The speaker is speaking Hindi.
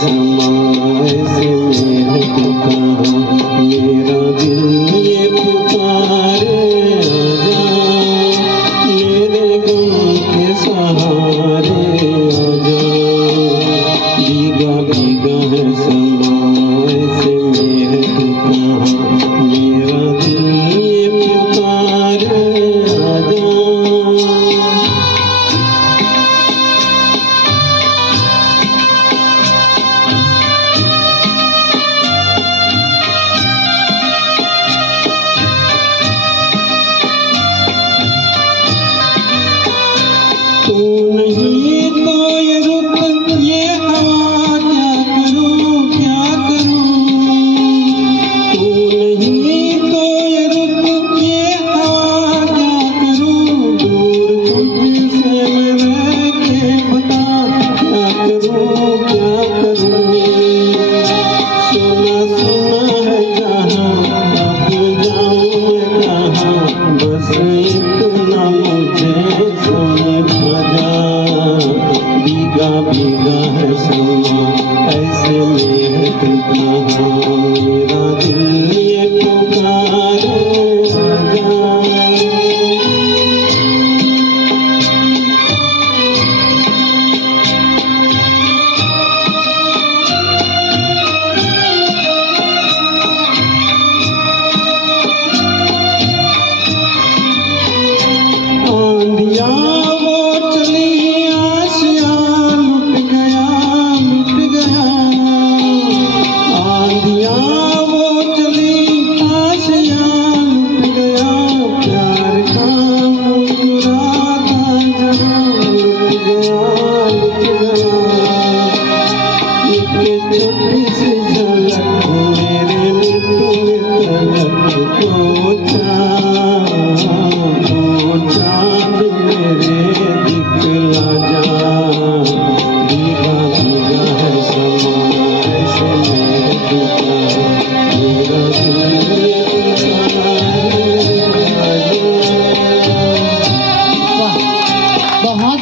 समा ऐसे मेरे को कहाँ मेरा दिल ये पुकारे आजा मेरे गम के सहारे आजा भीगा भीगा है समा ऐसे मेरे को कहाँ मेरा दिल ये पुकारे आजा। तू नहीं तो ये रुत ये हवा क्या करूं तू नहीं तो ये रुत ये हवा क्या करूं दूर तुझसे मैं रह के बता क्या करूं सुना सुना है जहां अब जाऊं मैं कहां बस इतना मुझे समझा जा भीगा भीगा है समा ऐसे में तू कहाँ मेरा दिल ये पुकारे आजा। आंधियाँ वो चली आशियाँ लुट गया आंधियाँ वो चली आशियाँ लुट गया प्यार का मुस्कुराता जहां लुट गया एक छोटी सी झलक मेरे मिट्टू में तलक को